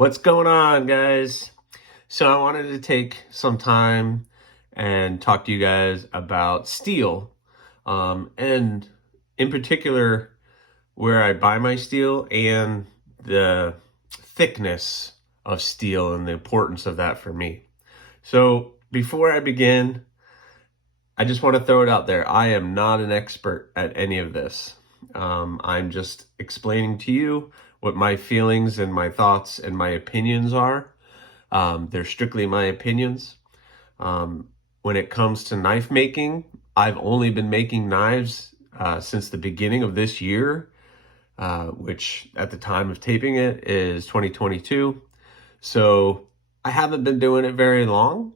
What's going on, guys? So I wanted to take some time and talk to you guys about steel, and in particular where I buy my steel and the thickness of steel and the importance of that for me. So before I begin, I just want to throw it out there. I am not an expert at any of this. I'm just explaining to you what my feelings and my thoughts and my opinions are. They're strictly my opinions. When it comes to knife making, I've only been making knives since the beginning of this year, which at the time of taping it is 2022. So I haven't been doing it very long,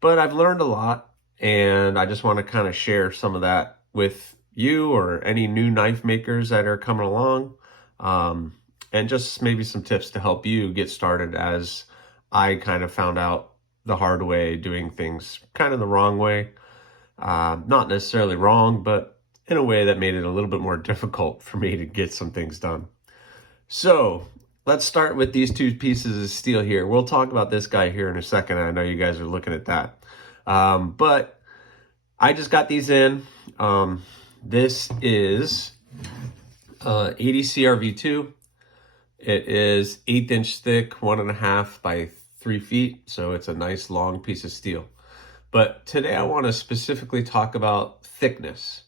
but I've learned a lot, and I just want to kind of share some of that with you or any new knife makers that are coming along, and just maybe some tips to help you get started, as I kind of found out the hard way doing things kind of the wrong way. Not necessarily wrong, but in a way that made it a little bit more difficult for me to get some things done. So let's start with these two pieces of steel here. We'll talk about this guy here in a second. I know you guys are looking at that. But I just got these in. This is 80 CRV2. It is 1/8 inch thick, 1.5 by 3 feet. So it's a nice long piece of steel. But today I want to specifically talk about thickness.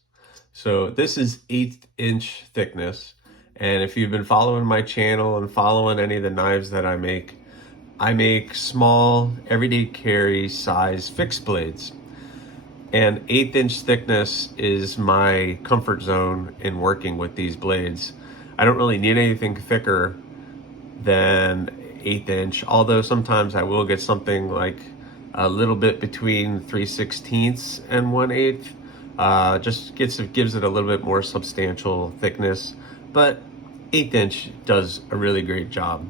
So this is 1/8 inch thickness. And if you've been following my channel and following any of the knives that I make small, everyday carry size fixed blades. And 1/8 inch thickness is my comfort zone in working with these blades. I don't really need anything thicker than 1/8 inch, although sometimes I will get something like a little bit between 3/16 and 1/8. Just gives it a little bit more substantial thickness, but 1/8 inch does a really great job.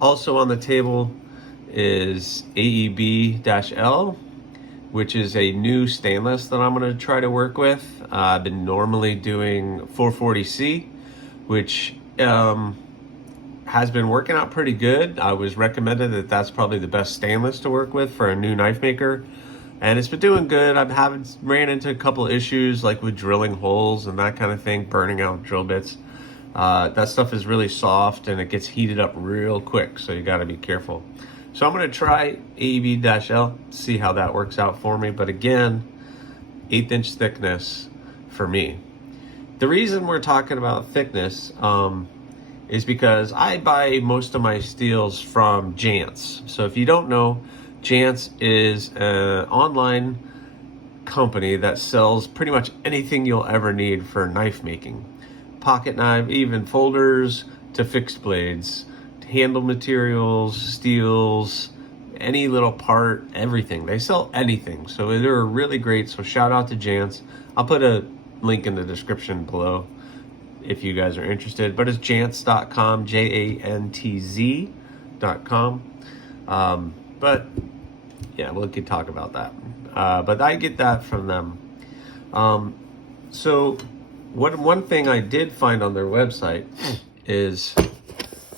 Also on the table is AEB-L, which is a new stainless that I'm going to try to work with. I've been normally doing 440C, which has been working out pretty good. I was recommended that that's probably the best stainless to work with for a new knife maker, and it's been doing good. ran into a couple of issues, like with drilling holes and that kind of thing, burning out drill bits. That stuff is really soft and it gets heated up real quick, so you got to be careful. So I'm going to try AEB-L, see how that works out for me. But again, 1/8 inch thickness for me. The reason we're talking about thickness is because I buy most of my steels from Jantz. So if you don't know, Jantz is an online company that sells pretty much anything you'll ever need for knife making. Pocket knife, even folders to fixed blades, handle materials, steels, any little part, everything. They sell anything. So they're really great. So shout out to Jantz. I'll put a link in the description below if you guys are interested. But it's jantz.com, JANTZ.com. But yeah, we could talk about that. But I get that from them. So one thing I did find on their website is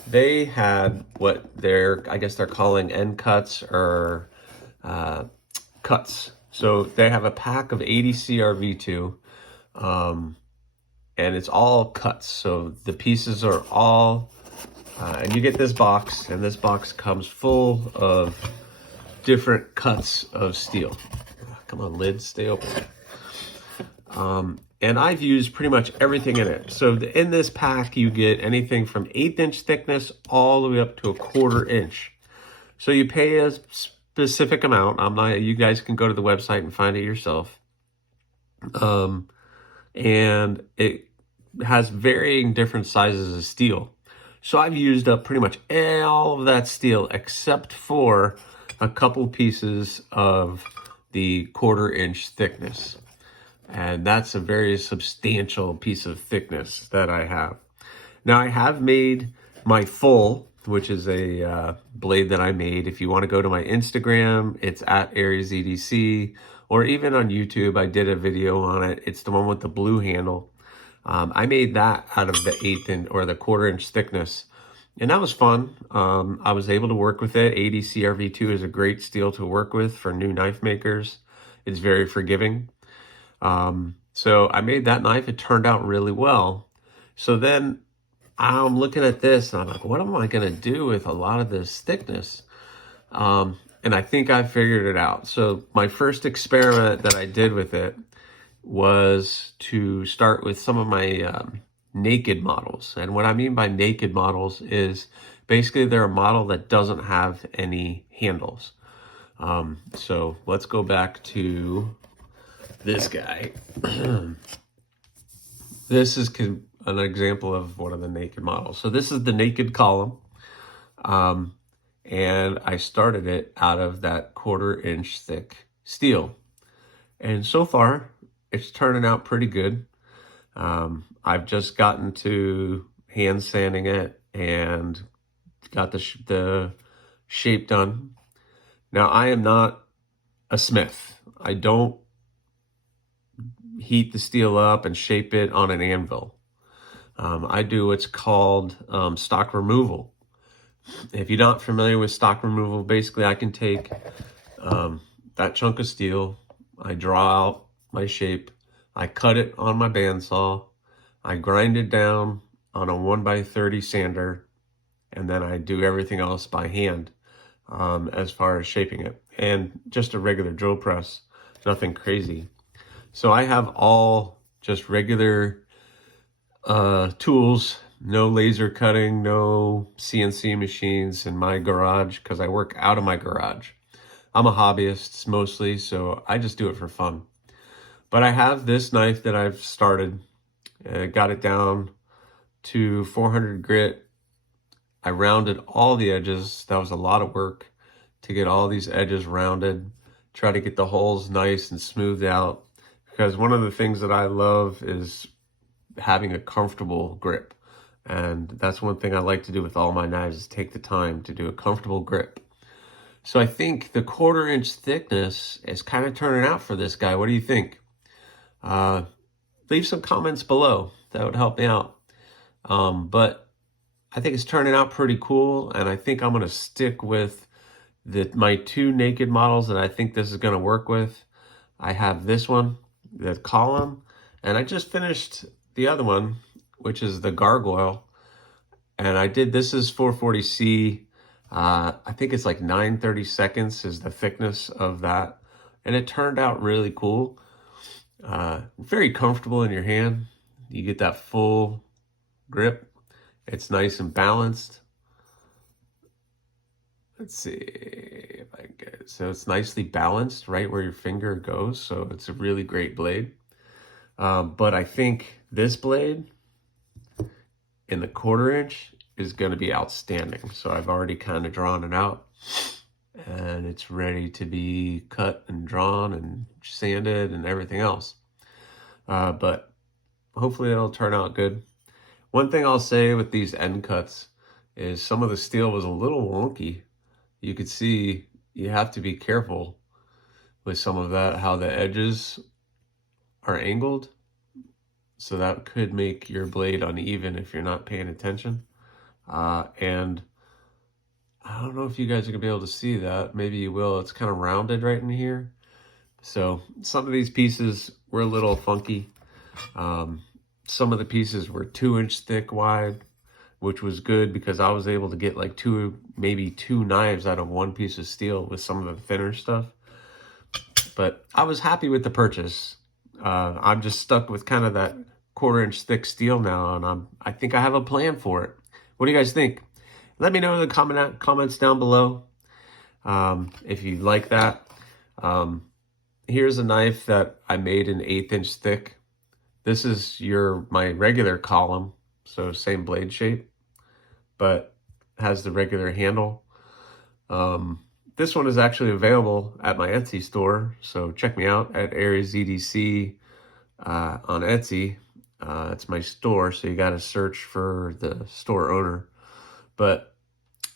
they had what I guess they're calling end cuts or cuts. So they have a pack of 80 CRV2, and it's all cuts. So the pieces are all, and you get this box, and this box comes full of different cuts of steel. Come on, lid, stay open. And I've used pretty much everything in it. So in this pack, you get anything from 1/8 inch thickness all the way up to 1/4 inch. So you pay a specific amount. You guys can go to the website and find it yourself. And it has varying different sizes of steel. So I've used up pretty much all of that steel except for a couple pieces of the 1/4 inch thickness. And that's a very substantial piece of thickness that I have. Now I have made my full, which is a blade that I made. If you want to go to my Instagram, it's at AriesEDC, or even on YouTube, I did a video on it. It's the one with the blue handle. I made that out of the 1/8 inch or the 1/4 inch thickness. And that was fun. I was able to work with it. 80 CRV2 is a great steel to work with for new knife makers. It's very forgiving. So I made that knife. It turned out really well. So then I'm looking at this and I'm like, what am I going to do with a lot of this thickness? And I think I figured it out. So my first experiment that I did with it was to start with some of my naked models. And what I mean by naked models is basically they're a model that doesn't have any handles. So let's go back to this guy. This is an example of one of the naked models. So this is the naked column. And I started it out of that 1/4 inch thick steel. And so far, it's turning out pretty good. I've just gotten to hand sanding it and got the shape done. Now, I am not a smith. I don't heat the steel up and shape it on an anvil. I do what's called stock removal. If you're not familiar with stock removal, basically I can take that chunk of steel, I draw out my shape, I cut it on my bandsaw, I grind it down on a 1x30 sander, and then I do everything else by hand as far as shaping it. And just a regular drill press, nothing crazy. So I have all just regular tools, no laser cutting, no CNC machines in my garage because I work out of my garage. I'm a hobbyist mostly, so I just do it for fun. But I have this knife that I've started, got it down to 400 grit. I rounded all the edges. That was a lot of work to get all these edges rounded, try to get the holes nice and smoothed out. Because one of the things that I love is having a comfortable grip. And that's one thing I like to do with all my knives is take the time to do a comfortable grip. So I think the 1/4 inch thickness is kind of turning out for this guy. What do you think? Leave some comments below. That would help me out. But I think it's turning out pretty cool. And I think I'm going to stick with my 2 naked models that I think this is going to work with. I have this one, the column, and I just finished the other one, which is the gargoyle. And I did, this is 440C. I think it's like 9/32 is the thickness of that. And it turned out really cool. Very comfortable in your hand. You get that full grip. It's nice and balanced. Let's see if I can get it. So it's nicely balanced right where your finger goes. So it's a really great blade. But I think this blade in the 1/4 inch is going to be outstanding. So I've already kind of drawn it out and it's ready to be cut and drawn and sanded and everything else. But hopefully it'll turn out good. One thing I'll say with these end cuts is some of the steel was a little wonky. You could see you have to be careful with some of that, how the edges are angled. So that could make your blade uneven if you're not paying attention. And I don't know if you guys are gonna be able to see that. Maybe you will. It's kind of rounded right in here. So some of these pieces were a little funky. Some of the pieces were 2 inch thick wide, which was good because I was able to get like maybe two knives out of one piece of steel with some of the thinner stuff. But I was happy with the purchase. I'm just stuck with kind of that 1/4 inch thick steel now, and I think I have a plan for it. What do you guys think? Let me know in the comments down below if you like that. Here's a knife that I made in 1/8 inch thick. This is my regular column, so same blade shape, but has the regular handle. This one is actually available at my Etsy store, so check me out at Aries EDC on Etsy. It's my store, so you got to search for the store owner. But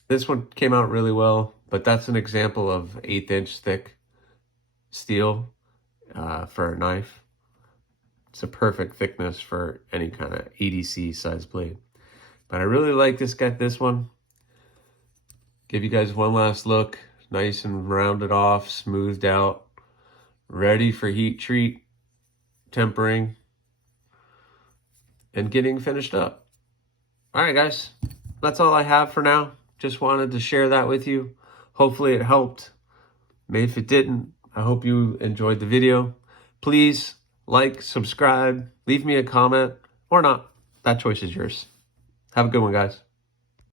this one came out really well, but that's an example of 1/8 inch thick steel for a knife. It's a perfect thickness for any kind of EDC size blade. But I really like this one. Give you guys one last look. Nice and rounded off, smoothed out, ready for heat treat, tempering, and getting finished up. All right, guys, that's all I have for now. Just wanted to share that with you. Hopefully it helped. Maybe if it didn't, I hope you enjoyed the video. Please like, subscribe, leave me a comment, or not. That choice is yours. Have a good one, guys.